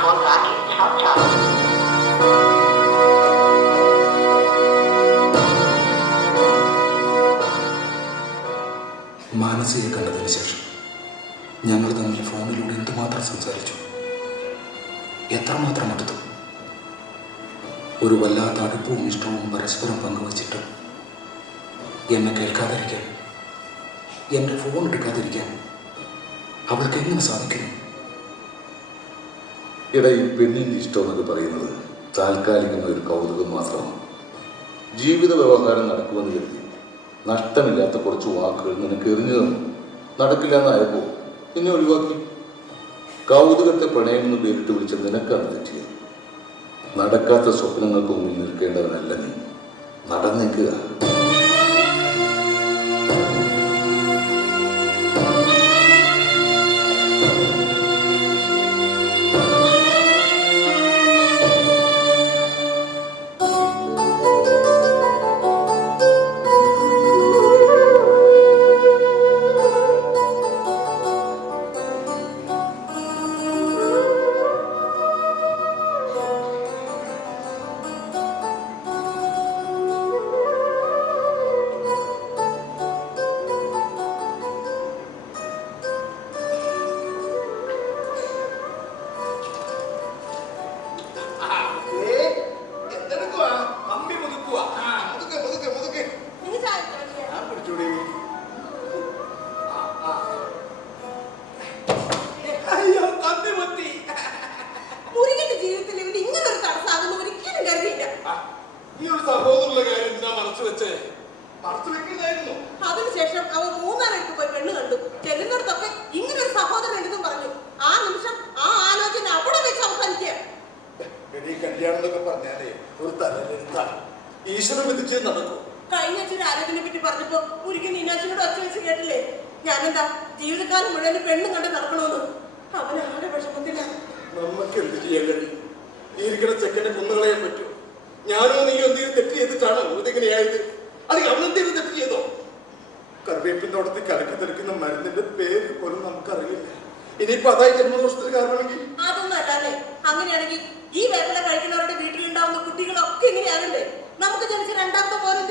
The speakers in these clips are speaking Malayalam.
top. മാനസിക കണ്ടതിന് ശേഷം ഞങ്ങൾ തമ്മിൽ ഫോണിലൂടെ എന്തുമാത്രം സംസാരിച്ചു എത്രമാത്രം അടുത്തു ഒരു വല്ലാത്ത അടുപ്പവും ഇഷ്ടവും പരസ്പരം പങ്കുവച്ചിട്ട് എന്നെ കേൾക്കാതിരിക്കാൻ എന്റെ ഫോൺ എടുക്കാതിരിക്കാൻ അവൾക്ക് എങ്ങനെ സാധിക്കുന്നു ഇട ഈ പെണ്ണിന്റെ ഇഷ്ടം എന്നൊക്കെ പറയുന്നത് താൽക്കാലികമായ ഒരു കൗതുകം മാത്രമാണ് ജീവിത വ്യവഹാരം നടക്കുമെന്ന് കരുതി. നഷ്ടമില്ലാത്ത കുറച്ച് വാക്കുകൾ നിനക്ക് എറിഞ്ഞു തന്നു. നടക്കില്ല എന്നായപ്പോൾ നിന്നെ ഒഴിവാക്കി. കൗതുകത്തെ പ്രണയമെന്ന് പേരിട്ട് വിളിച്ച നിനക്കാണ് തെറ്റിയത് നടക്കാത്ത സ്വപ്നങ്ങൾക്ക് മുന്നിൽ നിൽക്കേണ്ടവനല്ല നീ. നടന്നേക്കുക ഈശ്വരൻ വിധിച്ച് നടക്കും. കഴിഞ്ഞ അച്ഛൻ ആലോചനയെ പറ്റി പറഞ്ഞപ്പോ മുരുകൻ നീനാശിനോട് അച്ഛൻ വെച്ച് കേട്ടില്ലേ? ഞാനെന്താ ജീവിതകാലം മുഴുവൻ പെണ്ണും കണ്ട് നടക്കണമെന്ന് അവൻ ആകെ വിഷമത്തില്ല നമുക്ക് എന്ത് ചെയ്യാൻ കഴിയും? ഇരിക്കുന്ന ചെക്കനെ കുന്നുകളയാൻ പറ്റും. ഞാനോ നീ എന്തെങ്കിലും തെറ്റ് ചെയ്തിട്ടാണോ ഇതിങ്ങനെയായത് അല്ലെങ്കിൽ അവനെന്തെങ്കിലും തെറ്റ് ചെയ്തോ? കറിവേപ്പിനോടത്ത് കലക്കി തെളിക്കുന്ന മരുന്നിന്റെ പേര് പോലും നമുക്കറിയില്ല. ഇനിയിപ്പോ അതായി ജന്മദോഷത്തിന് കാരണമെങ്കിൽ? അതൊന്നും അല്ലാതെ അങ്ങനെയാണെങ്കിൽ ഈ വേദന കഴിക്കുന്നവരുടെ വീട്ടിലുണ്ടാവുന്ന കുട്ടികളൊക്കെ ഇങ്ങനെയാകണ്ടേ? നമുക്ക് ജനിച്ച രണ്ടാമത്തെ പോലെ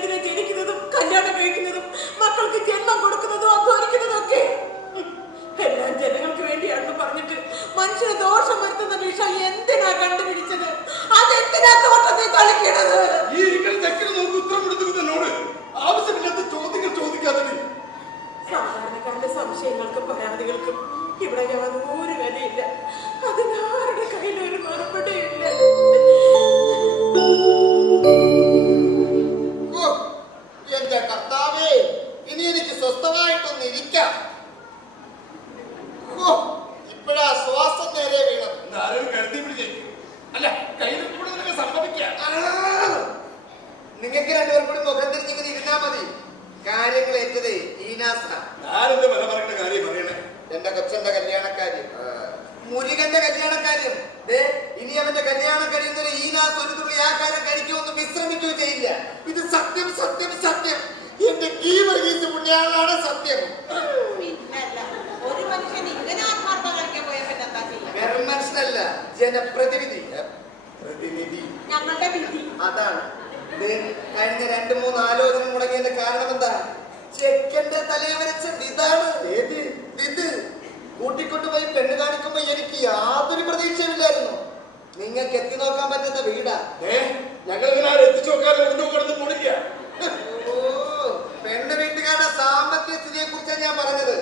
മനുഷ്യനെതിരെ ജനിക്കുന്നതും കല്യാണം കഴിക്കുന്നതും മക്കൾക്ക് ജന്മം കൊടുക്കുന്നതും അധ്വാനിക്കുന്നതും ഒക്കെ. എല്ലാം ജനങ്ങൾക്ക് വേണ്ടിയാണെന്ന് പറഞ്ഞിട്ട് മനുഷ്യന് ദോഷം വരുത്തുന്ന വിഷം എന്തിനാ കണ്ടുപിടിച്ചത്? അതെന്തിനാ തോട്ടത്തിൽ തളിക്കണത്? ഈ നോക്കി ഉത്തരം കൊടുക്കുന്നത് എന്നോട്. ആവശ്യമില്ലാത്ത ചോദ്യങ്ങൾ ചോദിക്കാതെ. സാധാരണക്കാരുടെ സംശയങ്ങൾക്കും പരാതികൾക്കും ഇവിടെ യാതൊരു വിലയില്ല. അതിനാരുടെ കയ്യിൽ ഒരു മറുപടിയില്ല അല്ല കയ്യിൽ യാതൊരു പ്രതീക്ഷയുമില്ലായിരുന്നു. നിങ്ങൾക്ക് എത്തി നോക്കാൻ പറ്റുന്ന വീടാ. ഞങ്ങൾ എത്തിച്ചു നോക്കാറില്ല പെണ്ണ് വീട്ടുകാരുടെ സാമ്പത്തിക സ്ഥിതിയെ കുറിച്ചാണ് ഞാൻ പറഞ്ഞത്.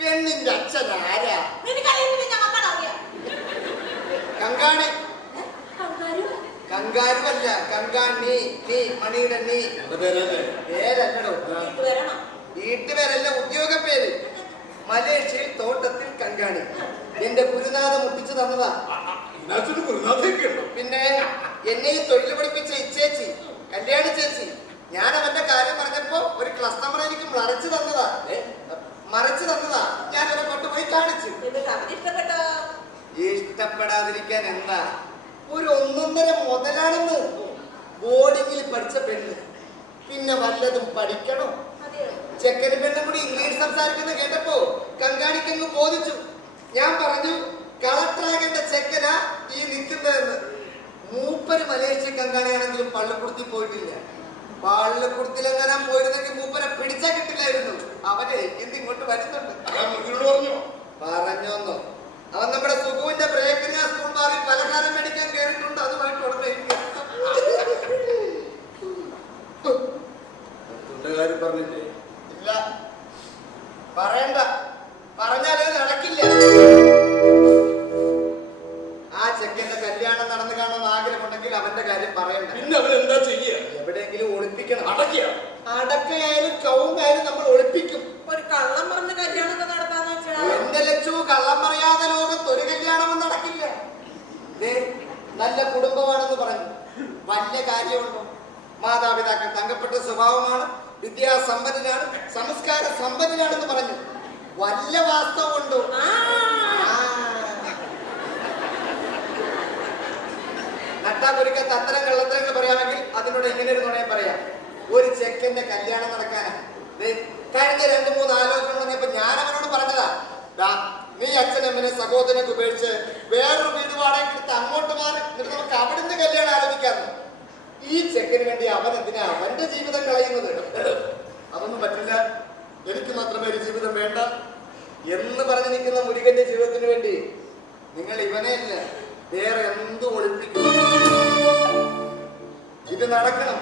പെണ്ണിന്റെ അച്ഛൻ ആരാ? കങ്കാണി കങ്കാരുമല്ല കങ്കാണി നീ മണിയുടെ നീ. വീട്ടുപേരല്ല ഉദ്യോഗ പേര് മലേഷ്യയിൽ തോട്ടത്തിൽ കങ്കാണി നിന്റെ ഗുരുനാഥ മുട്ടിച്ചു തന്നതാ. പിന്നെ എന്നെ ഈ തൊഴിൽ പഠിപ്പിച്ച ഇച്ചേച്ചി കല്യാണി ചേച്ചി ഞാൻ അവന്റെ കാര്യം പറഞ്ഞപ്പോ ഒരു ക്ലസ്റ്റമർ എനിക്ക് മറച്ചു തന്നതാ. മറച്ചു തന്നതാ. ഞാൻ അവരെ കൊണ്ടുപോയി കാണിച്ചു. ഇഷ്ടപ്പെടാതിരിക്കാൻ എന്താ? ഒരു ഒന്നൊന്നര മുതലാണെന്ന്. ബോർഡിങ്ങിൽ പഠിച്ച പെണ്ണ്. പിന്നെ വല്ലതും പഠിക്കണോ? ചെക്കന് പെണ്ണും കൂടി ഇംഗ്ലീഷ് സംസാരിക്കുന്ന കേട്ടപ്പോ കങ്കാണിക്കങ്ങ് ബോധിച്ചു. ഞാൻ പറഞ്ഞു കളക്ടറാകേണ്ട ചെക്കനാ ഈ നിൽക്കുന്നതെന്ന്. മൂപ്പര് മലേഷ്യ കങ്കാളിയാണെങ്കിലും പള്ളിക്കുടുത്തി പോയിട്ടില്ല. പള്ളക്കുടത്തിലെങ്ങനെ പോയിരുന്നെങ്കിൽ മൂപ്പരെ പിടിച്ചാ കിട്ടില്ലായിരുന്നു. അവനെ എന്തിങ്ങോട്ട് വരുന്നുണ്ട്? പറഞ്ഞോന്നോ. അവൻ നമ്മുടെ സുഖുവിന്റെ ബ്രേക്കിംഗ് സ്കൂൾ മാറി പല നല്ല വാസ്തവമുണ്ട് നട്ടാപുരിക്ക തത്തരം കള്ളത്തരങ്ങൾ പറയാമെങ്കിൽ അതിനോട് എങ്ങനെ ഒരു നുണയം പറയാം? ഒരു ചെക്കന്റെ കല്യാണം നടക്കാനാ. കഴിഞ്ഞ രണ്ടു മൂന്ന് ആലോചന തുടങ്ങിയപ്പോ ഞാൻ അവനോട് പറഞ്ഞതാ നീ അച്ഛനമ്മനെ സഹോദരനെ ഉപേക്ഷിച്ച് വേറൊരു വീട് വാടകയ്ക്ക് എടുത്ത് അങ്ങോട്ട് മാറി എന്നിട്ട് നമുക്ക് അവിടുന്ന് കല്യാണം ആലോചിക്കാറുണ്ട് ഈ ചെക്കന് വേണ്ടി അവൻ എന്തിനാ അവന്റെ ജീവിതം കളയുന്നത്? അതൊന്നും പറ്റില്ല. എനിക്ക് മാത്രമേ ഒരു ജീവിതം വേണ്ട. എന്ന് പറഞ്ഞു നിൽക്കുന്ന മുരുകന്റെ ജീവിതത്തിന് വേണ്ടി നിങ്ങൾ ഇവനെ അല്ല വേറെ എന്ത് ഒളിപ്പിക്കുന്നു ഇത് നടക്കണം.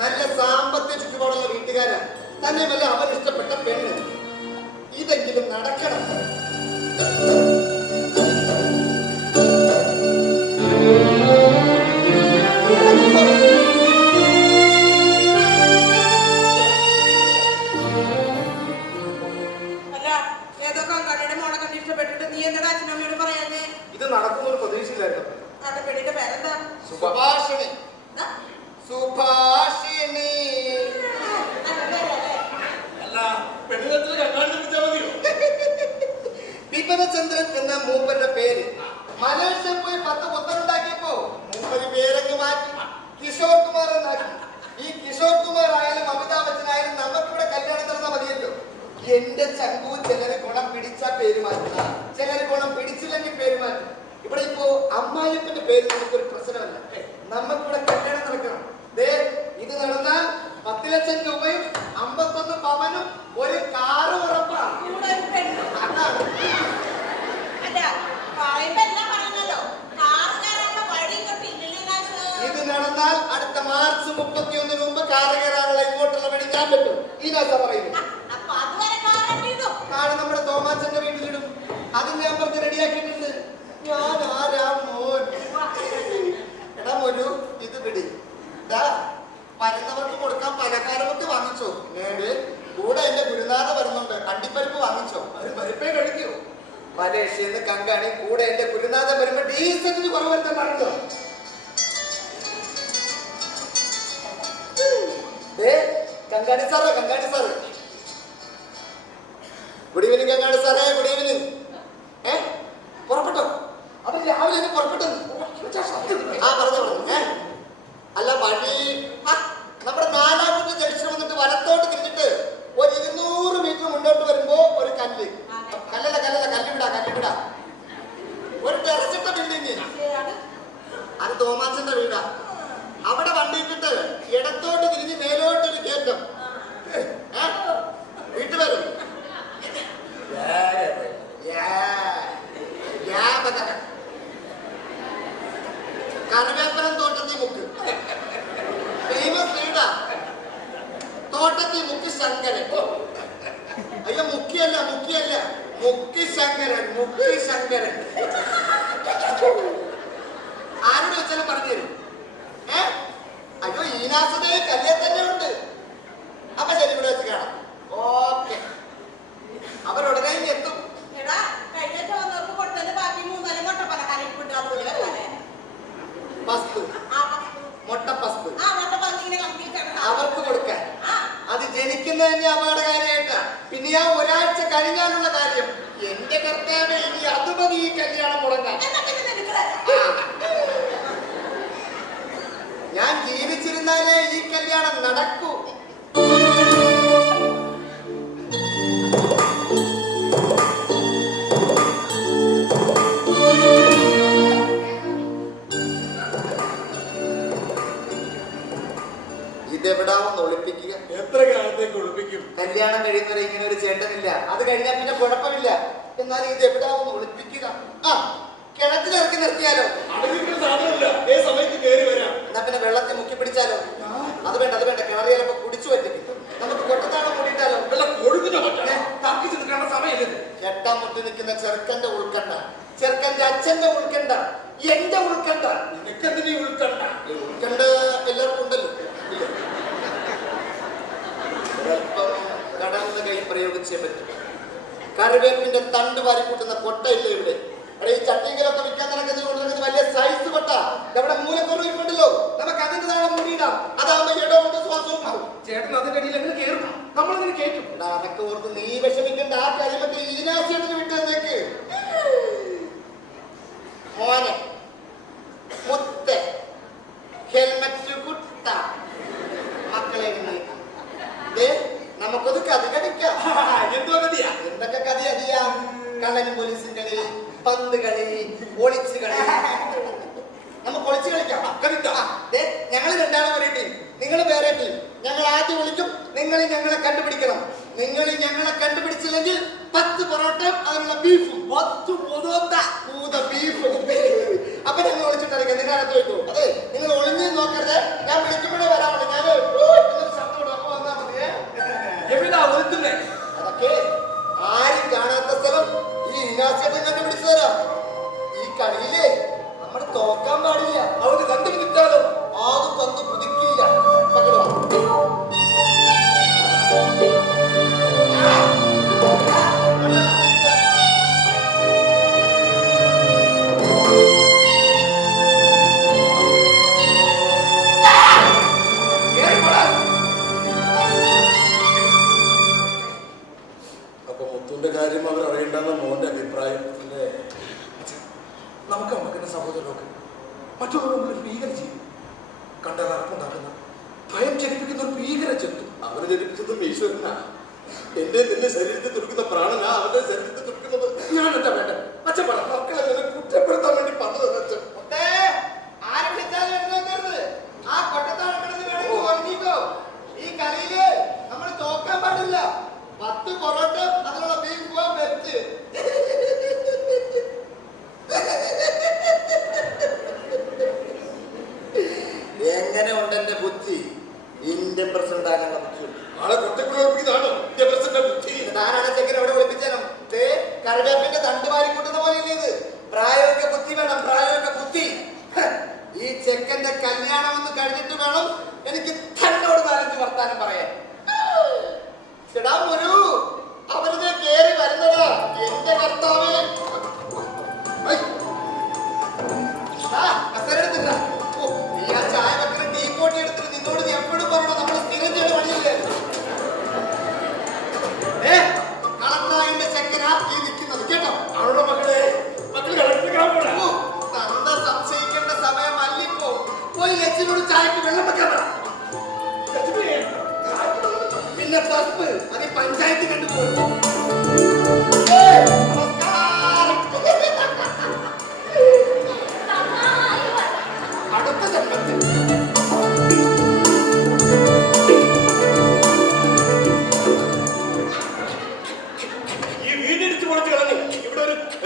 നല്ല സാമ്പത്തിക ചുറ്റുപാടുള്ള വീട്ടുകാരൻ തന്നെ വല്ല ഇഷ്ടപ്പെട്ട പെണ്ണ്. ഇതെങ്കിലും നടക്കണം. ചേർന്ന് കങ്കാണി കൂടെ പ്രയോഗിച്ചേ പറ്റും. കറിവേപ്പിന്റെ തണ്ട് വാരിക്കൂട്ടുന്ന കൊട്ടയില്ലേ ഇവിടെ? അവിടെ ഈ ചട്ടിങ്കിലൊക്കെ വിൽക്കാൻ നടക്കുന്നത് വലിയ സൈസ് കൊട്ട നമ്മുടെ മൂലക്കുറവിപ്പുണ്ടല്ലോ നമുക്ക് അതിന്റെ താഴെ മുടിയിടാം അതാകുമ്പോ ഇടവുണ്ട് ശ്വാസവും ചേട്ടൻ അതിന്റെ അടിയിൽ അങ്ങനെ കേറും നമ്മളതിന് കേട്ടു അതൊക്കെ ഓർത്ത് നീ വിഷമിക്കേണ്ട. ആ കാര്യം മറ്റേ ഈനാശയത്തിന് വിട്ടു തന്നേക്ക്. മോനെ നിങ്ങളാണ് ഒരു ടീം നിങ്ങൾ വേറെ ടീം. ഞങ്ങൾ ആദ്യം വിളിക്കും. നിങ്ങൾ ഞങ്ങളെ കണ്ടുപിടിക്കണം. നിങ്ങൾ ഞങ്ങളെ കണ്ടുപിടിച്ചില്ലെങ്കിൽ പത്ത് പൊറോട്ടയും അതിനുള്ള ബീഫും. പത്ത് പൊതുവത്ത പൂത ബീഫും അപ്പൊ ഞങ്ങൾ വിളിച്ചിട്ടറിയിക്കാം നിന്റെ അടുത്ത് വെക്കൂ അതെ നിങ്ങൾ ഒളിഞ്ഞു നോക്കരുത്. ഞാൻ വിളിക്കുമ്പോഴേ വരാറുള്ളൂ. ഞാൻ അതൊക്കെ ആരും കാണാത്ത സ്ഥലം. ഈ ഇനാസിയേട്ടൻ കണ്ടുപിടിച്ചു ഈ കളിയിലേ നമ്മൾ തോക്കാൻ പാടില്ല. പത്ത് പൊറോട്ട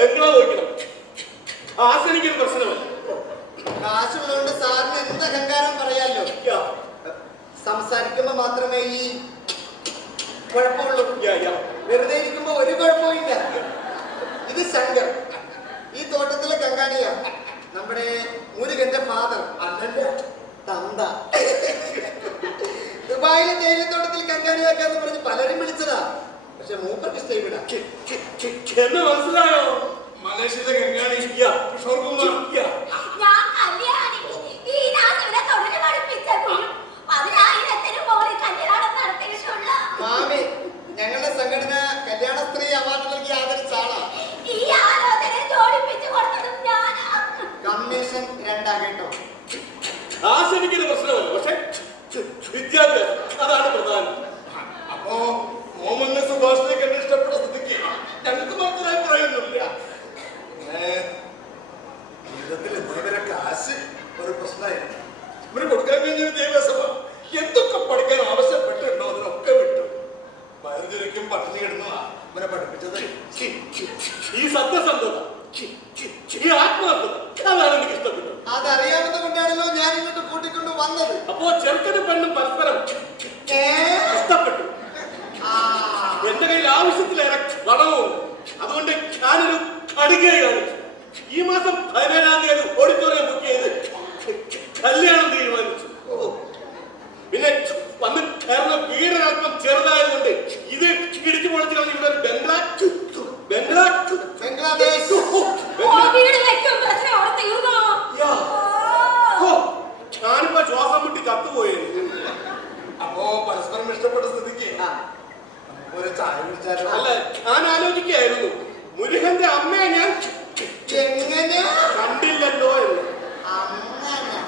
എന്തിനാ നോക്കണം ആസനിക്കൊരു പ്രശ്നമല്ല കാശുള്ളതുകൊണ്ട് സാറിന് എന്ത് അഹങ്കാരം പറയാലോ? മാത്രമേ ഈ കുഴപ്പമുള്ളൂ. വെറുതെ ഇരിക്കുമ്പോ ഒരു കുഴപ്പമില്ല ഇത് ശങ്കർ. ഈ തോട്ടത്തിലെ കങ്കാണിയ നമ്മുടെ മുരുകന്റെ ഫാദർ അന്നല്ല തന്ത. ദുബായിലെ തേയിലത്തോട്ടത്തിൽ കങ്കാണിയാക്കാന്ന് പറഞ്ഞ് പലരും വിളിച്ചതാ. പക്ഷെ മൂപ്പർക്ക് ഇഷ്ടം മനസ്സിലായോ? മലേഷ്യയിലെ ഗംഗാണി. കിഷോർ കുമാർ മാമി ഞങ്ങളുടെ സംഘടന കല്യാണ സ്ത്രീ അവാർഡ് നൽകി കമ്മീഷൻ പ്രശ്നമല്ല. പക്ഷേ അപ്പോ ചെറുക്കനും പെണ്ണും പരസ്പരം ഇഷ്ടപ്പെട്ടു എന്റെ കയ്യിൽ ആവശ്യത്തിലേറെ വളവും അതുകൊണ്ട് ഞാനൊരു കടുകയെ ഈ മാസം പതിനേഴാം തീയതി ഓഡിറ്റോറിയം ബുക്ക് ചെയ്ത് കല്യാണം തീരുമാനിച്ചു. പിന്നെ വന്ന് കയറുന്ന വീടൊരല്പം ചെറുതായതുകൊണ്ട് ഇത് പിടിച്ചു പൊളിച്ചു കളഞ്ഞ ഇവിടെ ബംഗ്ലാ ബംഗ്ലാ ബംഗ്ലാദേശ്. ചത്തുപോയി അപ്പോ പരസ്പരം ഇഷ്ടപ്പെട്ട സ്ഥിതിക്ക് ഒരു ചായ അല്ല ഞാൻ ആലോചിക്കായിരുന്നു മുരുകന്റെ അമ്മയെ ഞാൻ എങ്ങനെ? കണ്ടില്ലല്ലോ എന്ന്. അങ്ങനെ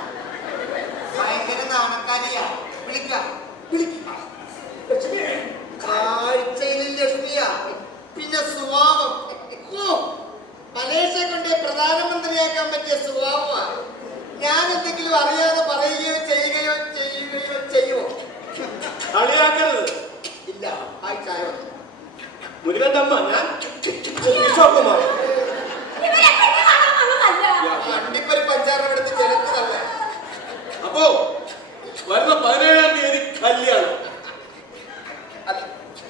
ഭയങ്കര നാണക്കാരിയാ. വിളിക്കാം. വിളിക്കാം. കാഴ്ചയിലും ലക്ഷ്മിയാ. പിന്നെ സ്വഭാവം മലേഷ്യ കൊണ്ട് പ്രധാനമന്ത്രിയാക്കാൻ പറ്റിയ സ്വഭാവമാണ് ഞാൻ എന്തെങ്കിലും അറിയാതെ പറയുക കളിയാക്കരുത്. ഇല്ല ആയി ചായ മുരുകൻ തമ്മ ഞാൻ വിശ്വകുമാർ അപ്പോ വരുന്ന പതിനേഴാം തീയതി കല്യാണം.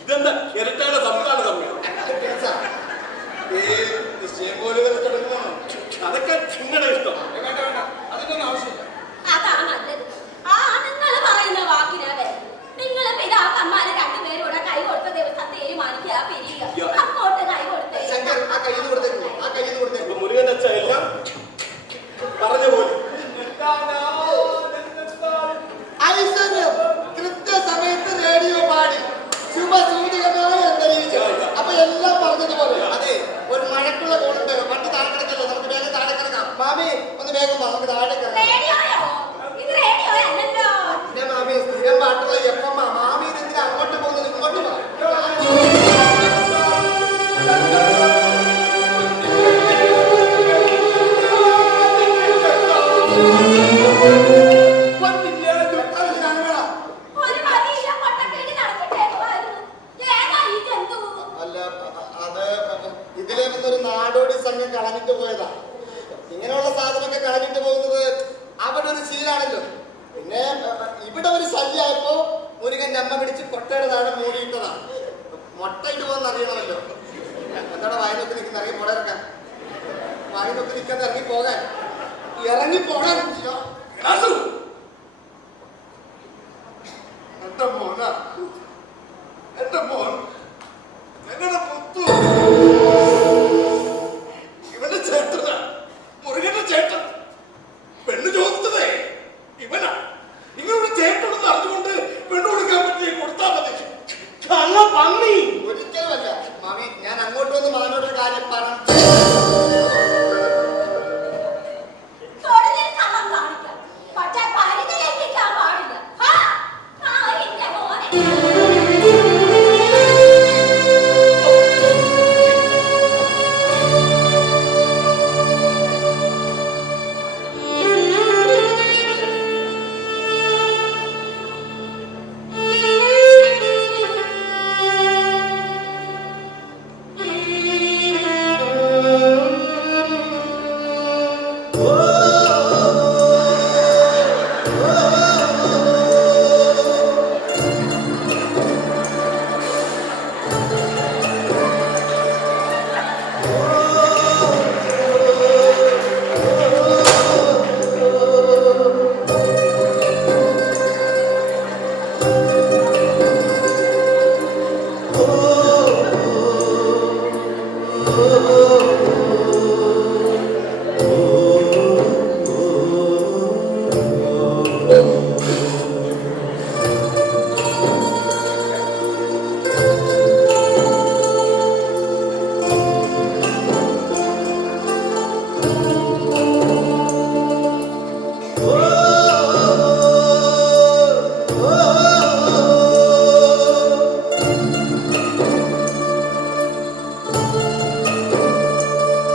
ഇതെന്താ? ഇരട്ടാണ് തമ്മിലാണ് തമ്മിൽ അതൊക്കെ നിങ്ങളുടെ ഇഷ്ടം. അതിനൊന്നും ആവശ്യം അമ്മ അത് നിൽക്കാതെ ഇറങ്ങി പോകാൻ. ഇറങ്ങി പോകാൻ